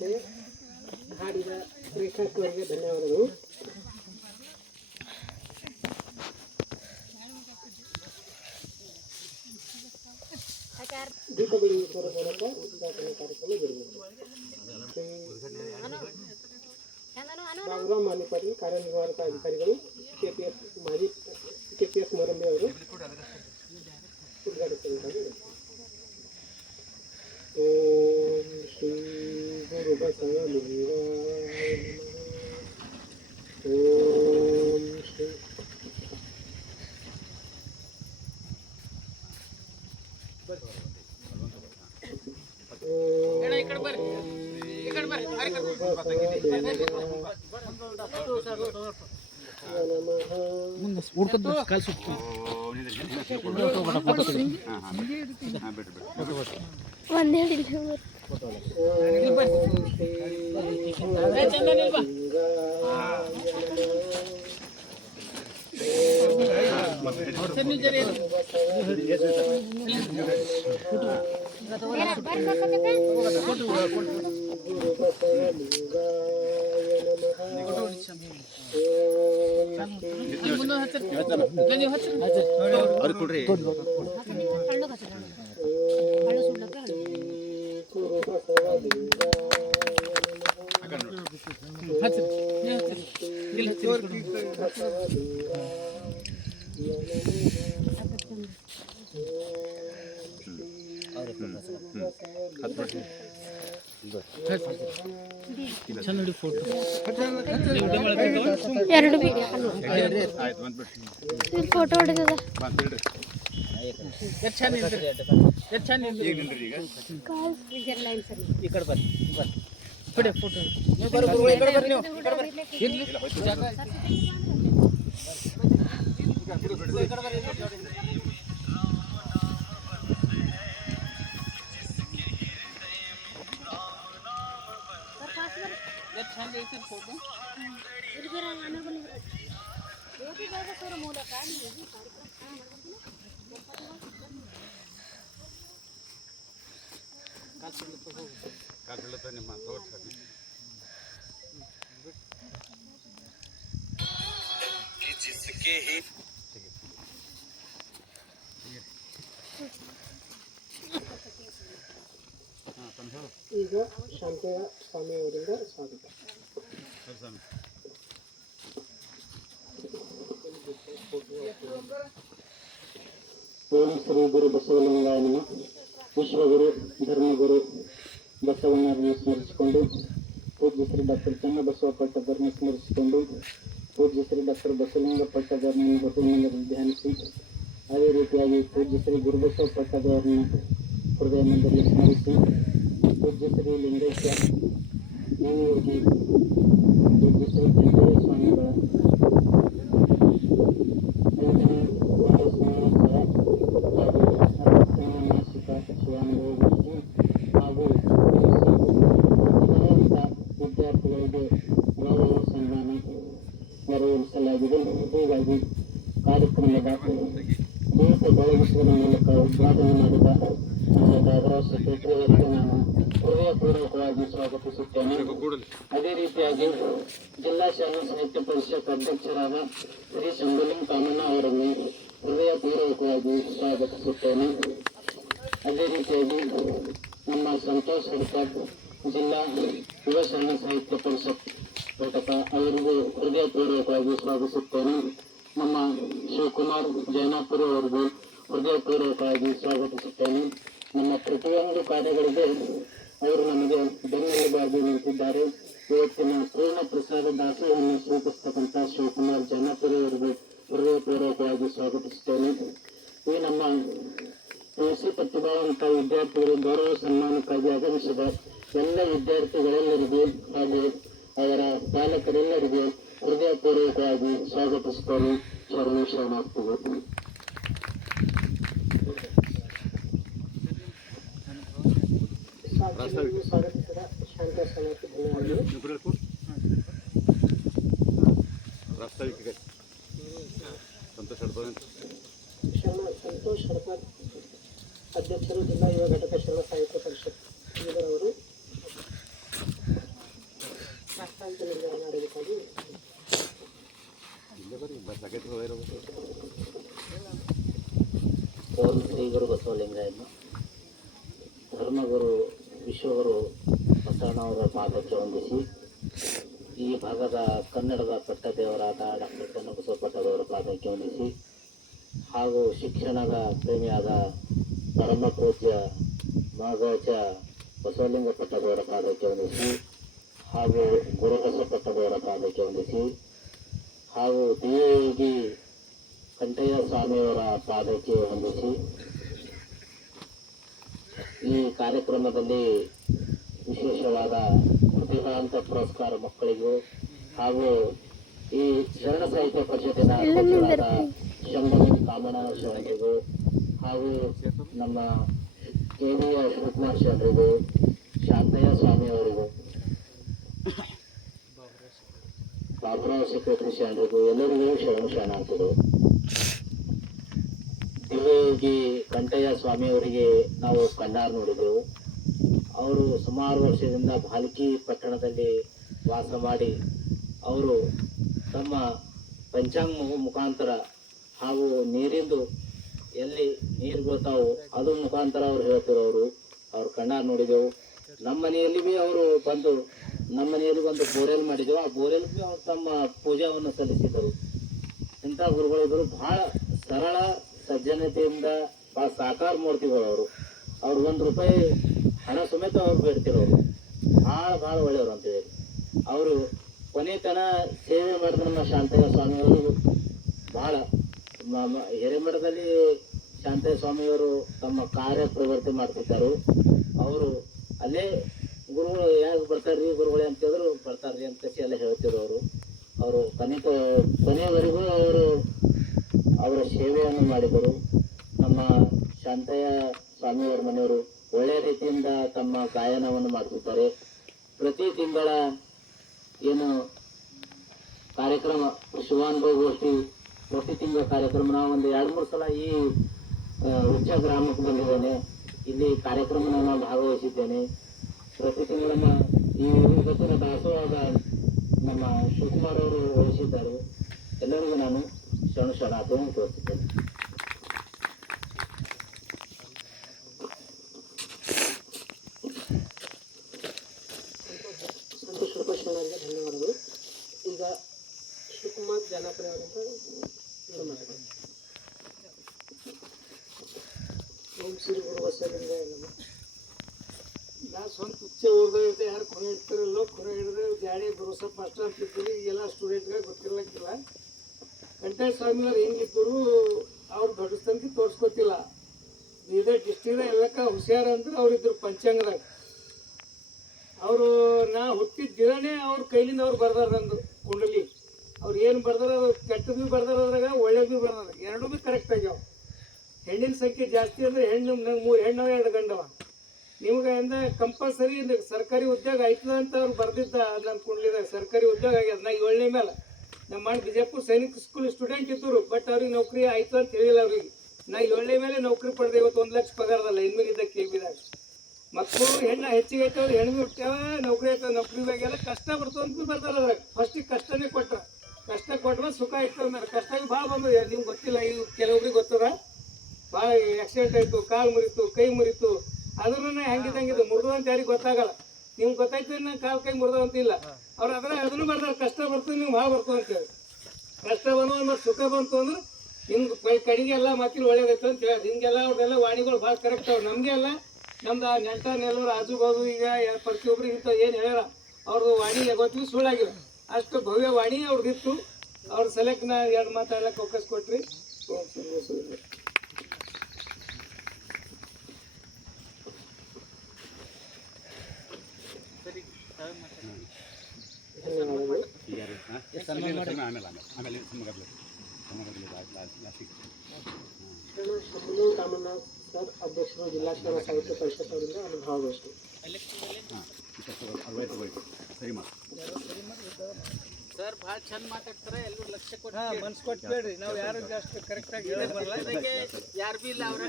ಮತ್ತೆ ಹಾಡಿದ ರೇಖಾಕ್ ಅವರಿಗೆ ಧನ್ಯವಾದಗಳು. ದೀಪ ಬೆಳಗುವುದರ ಮೂಲಕ ಉದ್ಘಾಟನೆ ಕಾರ್ಯಕ್ರಮ ಜರುಗಿತು. ಬಾಬುರಾವ್ ಮಾಲಿಪಾಟಿ ಕಾರ್ಯನಿರ್ವಾಹಕ ಅಧಿಕಾರಿಗಳು ಕೆಪಿಎಸ್ ಮಾಜಿ ಕೆಪಿಎಸ್ ಮೊರಂಬೆ ಅವರು ಉದ್ಘಾಟಿಸಬೇಕಾಗಿ. ಓಂ ಶ್ರೀ ಗುರು ಬಸವಲಿಂಗಾಯ ನಮಃ. ಓಂ ಶ್ರೀ ಎರಡು ಫೋಟೋ ಹೊಡೆದ ಈಗ ಶಾಂತಯ್ಯ ಸ್ವಾಮಿ ಅವರಿಂದ ಸ್ವಾಗತ. ಓಂ ಶ್ರೀ ಗುರು ಬಸವಲಿಂಗಾಯ ನಮಃ. ವಿಶ್ವಗುರು ಧರ್ಮಗುರು ಬಸವಣ್ಣರನ್ನು ಸ್ಮರಿಸಿಕೊಂಡು, ಪೂಜ್ಯ ಶ್ರೀ ಡಾಕ್ಟರ್ ಚನ್ನಬಸವ ಪಟ್ಟದರನ್ನು ಸ್ಮರಿಸಿಕೊಂಡು, ಪೂಜ್ಯ ಶ್ರೀ ಡಾಕ್ಟರ್ ಬಸವಲಿಂಗ ಪಟ್ಟದರನ್ನು ಹೃದಯದಲ್ಲಿ ಧ್ಯಾನಿಸಿ, ಅದೇ ರೀತಿಯಾಗಿ ಪೂಜ್ಯ ಶ್ರೀ ಗುರುಬಸವ ಪಟ್ಟದವರನ್ನು ಹೃದಯದಲ್ಲಿ ಸ್ಮರಿಸಿ, ಪೂಜ್ಯ ಶ್ರೀ ಲಿಂಗೈಕ್ಯ ಜ್ಞಾನಯೋಗಿ ಪೂಜ್ಯ ಶ್ರೀ ವೆಂಕಟೇಶ್ವರ ಸ್ವಾಮಿಗಳ ಮಾಸಿಕ ಶಿವಾನುಭವಗೋಷ್ಠಿ ಹಾಗೂ ವಿದ್ಯಾರ್ಥಿಗಳಿಗೆ ಗೌರವ ಸನ್ಮಾನ ನೆರವೇರಿಸಲಾಗಿದೆ. ಹೀಗಾಗಿ ಕಾರ್ಯಕ್ರಮದ ದೀಪ ಬೆಳಗಿಸುವುದರ ಮೂಲಕ ಉದ್ಘಾಟನೆ ಮಾಡಿದ ಅದರ ಸೆಕ್ರೆಟರಿಯವರಿಗೆ ನಾನು ಹೃದಯಪೂರ್ವಕವಾಗಿ ಸ್ವಾಗತಿಸುತ್ತೇನೆ. ಅದೇ ರೀತಿಯಾಗಿ ಜಿಲ್ಲಾ ಶಾಲಾ ಸಾಹಿತ್ಯ ಪರಿಷತ್ ಅಧ್ಯಕ್ಷರಾದ ಶ್ರೀ ಸಂಗೊಲಿಂಗ ಕಾಮಣ್ಣ ಅವರನ್ನು ಹೃದಯಪೂರ್ವಕವಾಗಿ ಸ್ವಾಗತಿಸುತ್ತೇನೆ. ಅದೇ ರೀತಿಯಾಗಿ ನಮ್ಮ ಸಂತೋಷ್ ಹುಡ್ಕರ್ ಜಿಲ್ಲಾ ಯುವ ಶಾಲಾ ಸಾಹಿತ್ಯ ಪರಿಷತ್ ಘಟಕ ಅವರಿಗೂ ಹೃದಯಪೂರ್ವಕವಾಗಿ ಸ್ವಾಗತಿಸುತ್ತೇನೆ. ನಮ್ಮ ಶಿವಕುಮಾರ್ ಜೈನಾಪುರ ಅವರಿಗೂ ಹೃದಯಪೂರ್ವಕವಾಗಿ ಸ್ವಾಗತಿಸುತ್ತೇನೆ. ನಮ್ಮ ಪ್ರತಿಯೊಂದು ಕಾರ್ಯಗಳಿಗೆ ಅವರು ನಮಗೆ ಬೆನ್ನೆಲುಬಾಗಿ ನಿಂತಿದ್ದಾರೆ. ಇವತ್ತಿನ ಪೂರ್ಣ ಪ್ರಸಾದ ದಾಸೋಹವನ್ನು ಸ್ವೀಕರಿಸತಕ್ಕಂಥ ಶಿವಕುಮಾರ್ ಜೈನಾಪುರ ಅವರಿಗೆ ಹೃದಯಪೂರ್ವಕವಾಗಿ ಸ್ವಾಗತಿಸುತ್ತೇನೆ. ಈ ನಮ್ಮ ತುಳಸಿ ಪ್ರತಿಭಾವಂತ ವಿದ್ಯಾರ್ಥಿಗಳು ಗೌರವ ಸನ್ಮಾನಕ್ಕಾಗಿ ಆಗಮಿಸಿದ ಎಲ್ಲ ವಿದ್ಯಾರ್ಥಿಗಳೆಲ್ಲರಿಗೂ ಹಾಗೂ ಅವರ ಪಾಲಕರೆಲ್ಲರಿಗೂ ಹೃದಯಪೂರ್ವಕವಾಗಿ ಸ್ವಾಗತಿಸುತ್ತೇನೆ. ಶರಣಾರ್ಥಿಗಳು. ಸ್ವಾಗತಿಸಿದ ಶಾಂತ ಸಮಾಜಕ್ಕೆ ಧನ್ಯವಾದಗಳು. ಸಂತೋಷ್ ಹಡ್ಕರ್ ಅಧ್ಯಕ್ಷರು ಜಿಲ್ಲಾ ಯುವ ಘಟಕ ಶರಣ ಸಾಹಿತ್ಯ ಪರಿಷತ್ ಇವರವರು ಓಂ ಶ್ರೀ ಗುರು ಬಸವಲಿಂಗಾಯನ ಧರ್ಮಗುರು ವಿಶ್ವಗುರು ಬಸವಣ್ಣವರ ಪಾದಕ್ಕೆ ವಂದಿಸಿ ಈ ಭಾಗದ ಕನ್ನಡದ ಪಟ್ಟದೇವರಾದ ಡಾಕ್ಟರ್ ಚನ್ನಬಸವ ಪಟ್ಟದೇವರ ಪಾದಕ್ಕೆ ವಂದಿಸಿ ಹಾಗೂ ಶಿಕ್ಷಣದ ಪ್ರೇಮಿಯಾದ ಪರಮ ಪೂಜ್ಯ ಮಹಾಗಜ ಬಸವಲಿಂಗ ಪಟ್ಟದೇವರ ಪಾದಕ್ಕೆ ವಂದಿಸಿ ಹಾಗೂ ಗುರುಬಸವ ಪಟ್ಟದೇವರ ಪಾದಕ್ಕೆ ವಂದಿಸಿ ಹಾಗೂ ದೇವಿ ಕಂಠಯ್ಯ ಸ್ವಾಮಿಯವರ ಪಾದಕ್ಕೆ ವಂದಿಸಿ ಈ ಕಾರ್ಯಕ್ರಮದಲ್ಲಿ ವಿಶೇಷವಾದ ಪ್ರತಿಭಾಂತ ಪುರಸ್ಕಾರ ಮಕ್ಕಳಿಗೂ ಹಾಗೂ ಈ ಶರಣ ಸಾಹಿತ್ಯ ಪರಿಷತ್ತಿನ ಅಧ್ಯಕ್ಷರಾದ ಶಂಭು ಕಾಮಣ ಶರಣರಿಗೂ ಹಾಗೂ ನಮ್ಮ ಕೇಂದ್ರೀಯ ಶಿವಕುಮಾರ್ ಶರಣರಿಗೂ ಶಾಂತಯ್ಯ ಸ್ವಾಮಿಯವರಿಗೂ ಬಾಬುರಾವ್ ಸೆಕ್ರೆಟರಿ ಶರಣರಿಗೂ ಎಲ್ಲರಿಗೂ ಶರಣಾರ್ಥಿಗಳು. ದಿವ್ಯಯೋಗಿ ಕಂಠಯ್ಯ ಸ್ವಾಮಿಯವರಿಗೆ ನಾವು ಕಣ್ಣಾರು ನೋಡಿದೆವು. ಅವರು ಸುಮಾರು ವರ್ಷದಿಂದ ಭಾಲ್ಕಿ ಪಟ್ಟಣದಲ್ಲಿ ವಾಸ ಮಾಡಿ ಅವರು ತಮ್ಮ ಪಂಚಾಂಗ ಮುಖಾಂತರ ಹಾಗೂ ನೀರಿಂದು ಎಲ್ಲಿ ನೀರು ಬೀಳ್ತಾವು ಅದು ಮುಖಾಂತರ ಅವ್ರು ಹೇಳ್ತಿರೋರು. ಅವ್ರು ಕಣ್ಣಾರು ನೋಡಿದೆವು. ನಮ್ಮ ಮನೆಯಲ್ಲಿ ಭೀ ಅವರು ಬಂದು ಬೋರೆಲ್ ಮಾಡಿದೆವು. ಆ ಬೋರೆಲ್ ಭೀ ಅವರು ತಮ್ಮ ಪೂಜಾವನ್ನು ಸಲ್ಲಿಸಿದರು. ಇಂಥ ಗುರುಗಳಿದ್ದರು. ಭಾಳ ಸರಳ ಸಜ್ಜನತೆಯಿಂದ ಭಾಳ ಸಾಕಾರ ಮೂರ್ತಿಗಳು ಅವರು. ಅವ್ರು ₹1 ಹಣ ಸಮೇತ ಅವ್ರು ಬೇಡ್ತಿರೋರು. ಭಾಳ ಒಳ್ಳೆಯವರು ಅಂತೇಳಿ ಅವರು ಕೊನೆತನ ಸೇವೆ ಮಾಡಿದ ನಮ್ಮ ಶಾಂತಯ್ಯ ಸ್ವಾಮಿಯವರು ಭಾಳ ಹಿರೇಮಠದಲ್ಲಿ ಶಾಂತಯ್ಯ ಸ್ವಾಮಿಯವರು ತಮ್ಮ ಕಾರ್ಯ ಪ್ರವೃತ್ತಿ ಮಾಡ್ತಿದ್ದರು. ಅವರು ಅಲ್ಲೇ ಗುರುಗಳು ಯಾಕೆ ಬರ್ತಾರ್ರಿ ಗುರುಗಳೇ ಅಂತೇಳಿದ್ರು ಬರ್ತಾರ್ರಿ ಅಂತ ಎಲ್ಲ ಹೇಳ್ತಿರೋರು. ಅವರು ಕೊನೆಯವರೆಗೂ ಅವರು ಅವರ ಸೇವೆಯನ್ನು ಮಾಡಿದರು. ನಮ್ಮ ಶಾಂತಯ್ಯ ಸ್ವಾಮಿಯವರ ಮನೆಯವರು ಒಳ್ಳೆಯ ರೀತಿಯಿಂದ ತಮ್ಮ ಗಾಯನವನ್ನು ಮಾಡ್ತಿದ್ದಾರೆ. ಪ್ರತಿ ತಿಂಗಳ ಏನು ಕಾರ್ಯಕ್ರಮ ಶಿವಾನುಭವ ಗೋಷ್ಠಿ ಪ್ರತಿ ತಿಂಗಳ ಕಾರ್ಯಕ್ರಮ ನಾವು ಒಂದು 2-3 ಸಲ ಈ ಉಚ್ಚ ಗ್ರಾಮಕ್ಕೆ ಬಂದಿದ್ದೇನೆ. ಇಲ್ಲಿ ಕಾರ್ಯಕ್ರಮ ನಾನು ಭಾಗವಹಿಸಿದ್ದೇನೆ. ಪ್ರತಿ ತಿಂಗಳನ್ನ ಈ ಇವತ್ತಿನ ದಾಸೋಹದ ನಮ್ಮ ಶಿವಕುಮಾರ್ ಅವರು ವಹಿಸಿದ್ದಾರೆ. ಎಲ್ಲರಿಗೂ ನಾನು ಶರಣಾರ್ಥಿಯನ್ನು ತೋರಿಸಿದ್ದೇನೆ. ಸಂತೋಷ ರೂಪೇಶ್ವರರಿಗೆ ಧನ್ಯವಾದಗಳು. ಈಗ ಶಿವಕುಮಾರ್ ಜನಪ್ರಿಯ ಓಂ ಶ್ರೀ ಗುರು ಬಸವಲಿಂಗಾಯ ನಮಃ. ನಾ ಸ್ವಂತ ಉಚ್ಚೆ ಓದೋದು ಯಾರು ಕೊನೆ ಇಡ್ತಾರಲ್ಲೋ, ಕೊನೆ ಹಿಡಿದ್ರೆ ಗಾಡಿ ಬರೋಸಪ್ ಮಾಸ್ಟರ್ ಅಂತಿರ್ತೀವಿ. ಈಗೆಲ್ಲ ಸ್ಟೂಡೆಂಟ್ಗೆ ಗೊತ್ತಿರ್ಲಕ್ಕಿಲ್ಲ. ಕಂಠಯ್ಯ ಸ್ವಾಮಿಯವ್ರು ಹೆಂಗಿದ್ದರು ಅವ್ರು ದೊಡ್ಡ ಸಂಖ್ಯೆ ತೋರಿಸ್ಕೊತಿಲ್ಲ. ಇದೇ ಡಿಸ್ಟ್ರಿಕ್ಟ್ದಾಗ ಎಲ್ಲಕ್ಕ ಹುಷಾರ ಅಂದ್ರೆ ಅವ್ರಿದ್ರು ಪಂಚಾಂಗದಾಗ. ಅವರು ನಾ ಹುಟ್ಟಿದ ದಿನನೇ ಅವ್ರ ಕೈಲಿಂದ ಅವ್ರು ಬರ್ದಾರ. ನಂದು ಕುಂಡಲಿ ಅವ್ರು ಏನು ಬರ್ದಾರ, ಅದು ಕೆಟ್ಟದ್ದು ಭೀ ಬರ್ದಾರ, ಅದ್ರಾಗ ಒಳ್ಳೇದು ಭೀ ಬರ್ದಾರ. ಎರಡೂ ಭೀ ಕರೆಕ್ಟ್ ಆಗ್ಯಾವ. ಹೆಣ್ಣಿನ ಸಂಖ್ಯೆ ಜಾಸ್ತಿ ಅಂದರೆ ಹೆಣ್ಣು 3 ಹೆಣ್ಣು 2 ಗಂಡವ. ನಿಮ್ಗೆ ಅಂದ್ರೆ ಕಂಪಲ್ಸರಿ ಸರ್ಕಾರಿ ಉದ್ಯೋಗ ಆಯ್ತದ ಅಂತ ಅವ್ರು ಬರ್ದಿದ್ದ. ನನ್ನ ಕುಂಡ್ಲಿದಾಗ ಸರ್ಕಾರಿ ಉದ್ಯೋಗ ಆಗ್ಯದ. ನಾ 7ನೇ ಮೇಲೆ ನಮ್ಮ ಮಾಡಿ ಬಿಜಾಪುರ ಸೈನಿಕ ಸ್ಕೂಲ್ ಸ್ಟೂಡೆಂಟ್ ಇದ್ದರು. ಬಟ್ ಅವ್ರಿಗೆ ನೌಕರಿ ಆಯ್ತು ಅಂತ ಹೇಳಿಲ್ಲ ಅವ್ರಿಗೆ. ನಾ 7ನೇ ಮೇಲೆ ನೌಕರಿ ಪಡೆದೆ. ಇವತ್ತು 1 ಲಕ್ಷ ಪಗಾರದಲ್ಲ ಇನ್ಮೇಲಿದ್ದ ಕೇಳಿದಾಗ. ಮಕ್ಕಳು ಹೆಣ್ಣು ಹೆಚ್ಚಿಗೆ ಐತವ್ರು, ಹೆಣ್ಣು ಹುಟ್ಟ್ಯಾವ, ನೌಕರಿ ಆಯ್ತವ. ನೌಕರಿ ಬಾಗೆಲ್ಲ ಕಷ್ಟ ಬರ್ತವೆ ಅಂತ ಬರ್ತಾರ. ಅದ್ರಾಗ ಫಸ್ಟಿಗೆ ಕಷ್ಟನೇ ಕೊಟ್ರ. ಕಷ್ಟ ಕೊಟ್ರೆ ಸುಖ ಆಯ್ತು ಅಂದ್ರೆ ಕಷ್ಟ ಭಾಳ ಬಂದು ನಿಮ್ಗೆ ಗೊತ್ತಿಲ್ಲ. ಇವು ಕೆಲವೊಬ್ರಿಗೆ ಗೊತ್ತದ. ಭಾಳ ಆಕ್ಸಿಡೆಂಟ್ ಆಯಿತು, ಕಾಲು ಮುರಿತು, ಕೈ ಮುರಿತು. ಅದ್ರೂ ಹೆಂಗಿದಂಗಿದೆ ಮುರಿದು ಅಂತ ಯಾರಿಗೆ ಗೊತ್ತಾಗಲ್ಲ. ನಿಮ್ಗೆ ಗೊತ್ತಾಯ್ತು ನಾ ಕಾಲು ಕೈ ಮುರಿದ ಅಂತಿಲ್ಲ. ಅವ್ರು ಅದನ್ನು ಬರ್ತಾರೆ. ಕಷ್ಟ ಬರ್ತದೆ ನಿಮ್ಗೆ ಭಾಳ ಬರ್ತದೆ ಅಂತೇಳಿ. ಕಷ್ಟ ಬಂದು ಮತ್ತು ಸುಖ ಬಂತು ಅಂದ್ರೆ ನಿಮ್ಗೆ ಕಡೆಗೆಲ್ಲ ಮಕ್ಕಳು ಒಳ್ಳೇದೈತೆ ಅಂತ ಹೇಳಿ. ಹಿಂಗೆಲ್ಲ ಅವ್ರದ್ದೆಲ್ಲ ವಾಣಿಗಳು ಭಾಳ ಕರೆಕ್ಟ್ ಅವ್ರು. ನಮಗೆ ಅಲ್ಲ, ನಮ್ದು ನೆಲ್ಲೂರು ಆಜು ಬಾಜು ಈಗ ಪ್ರತಿಯೊಬ್ಬರಿಗೆ ಇಂಥ ಏನು ಹೇಳ್ಯಾರ ಅವ್ರದ್ದು ವಾಣಿ ಗೊತ್ತಿಲ್ಲ, ಸುಳ್ಳಾಗಿಲ್ಲ. ಅಷ್ಟು ಭವ್ಯ ವಾಣಿ ಅವ್ರದ್ದಿತ್ತು. ಅವ್ರ ಸಲಕ್ಕೆ ನಾ 2 ಮಾತಾಡಕ್ಕೆ ಅವಕಾಶ ಕೊಟ್ರಿ. ಸರ್ ಅಧ್ಯಕ್ಷರು ಜಿಲ್ಲಾ ಶರಣ ಸಾಹಿತ್ಯ ಪರಿಷತ್ ಅವರಿಂದ ಅನುಭವಗೋಷ್ಠಿ. ಸರ್ ಭಾಳ ಚಂದ ಮಾತಾಡ್ತಾರೆ. ಎಲ್ಲರೂ ಲಕ್ಷ್ಯ ಕೊಟ್ಟು ಮನ್ಸು ಕೊಟ್ಟು ಬೇಡ್ರಿ. ನಾವು ಯಾರು ಜಾಸ್ತಿ ಕರೆಕ್ಟಾಗಿ ಹೇಳೇ ಬರಲ್ಲ. ಯಾರು ಬಿ ಇಲ್ಲ ಅವ್ರ